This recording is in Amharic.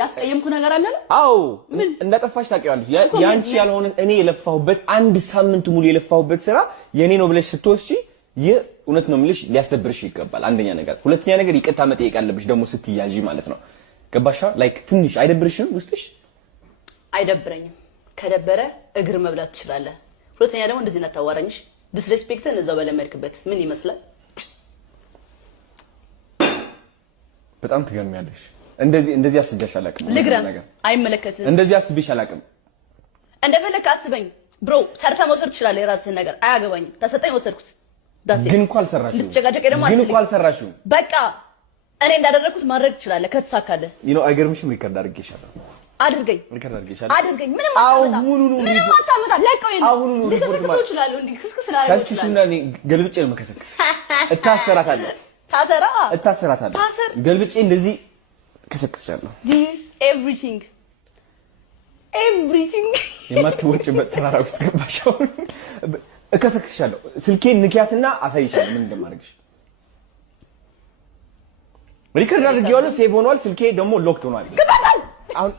ያስቀየምኩ ነገር አለ? አዎ እንደጠፋሽ ታውቂዋለሽ። ያንቺ ያልሆነ እኔ የለፋሁበት አንድ ሳምንት ሙሉ የለፋሁበት ስራ የኔ ነው ብለሽ ስትወስጂ እውነት ነው የምልሽ ሊያስደብርሽ ይገባል። አንደኛ ነገር፣ ሁለተኛ ነገር ይቅርታ መጠየቅ አለብሽ ደግሞ ስትያዢ ማለት ነው። ገባሻ? ላይክ ትንሽ አይደብርሽም ውስጥሽ? አይደብረኝም። ከደበረ እግር መብላት ትችላለህ። ሁለተኛ ደግሞ እንደዚህ እናታዋራኝሽ። ዲስሬስፔክትን እዛው በለመድክበት ምን ይመስላል? በጣም ትገርሚያለሽ። እንደዚህ አስቤሽ አላውቅም። ልግረም አይመለከትም። እንደዚህ አስቤሽ አላውቅም። እንደፈለክ አስበኝ ብሮ። ሰርተ መውሰድ ትችላለህ የራስህን ነገር። አያገባኝም። ተሰጠኝ ወሰድኩት። ግን እኮ አልሰራሽም። ግን እኮ አልሰራሽም። በቃ እኔ እንዳደረኩት ማድረግ ትችላለህ ከተሳካለህ። አይገርምሽም? ሪከርድ አድርጌሻለሁ። አድርገኝ ምንም አታመጣ። ለቀው ልከሰክሰው እችላለሁ። እንዲህ ክስክስ ስላለ ገልብጬ ነው መከሰክስ። እታሰራታለሁ። ገልብጬ እንደዚህ ከሰክስሻለሁ። this everything የማትወጪበት ተራራ ውስጥ ገባሽ። አሁን እከሰክስሻለሁ። ስልኬን ንኪያትና አሳይሻለሁ ምን እንደማደርግሽ። ሪከርድ አድርጌዋለሁ። ሴቭ ሆኗል። ስልኬ ደግሞ ሎክድ ሆኗል። ግባታል። አሁን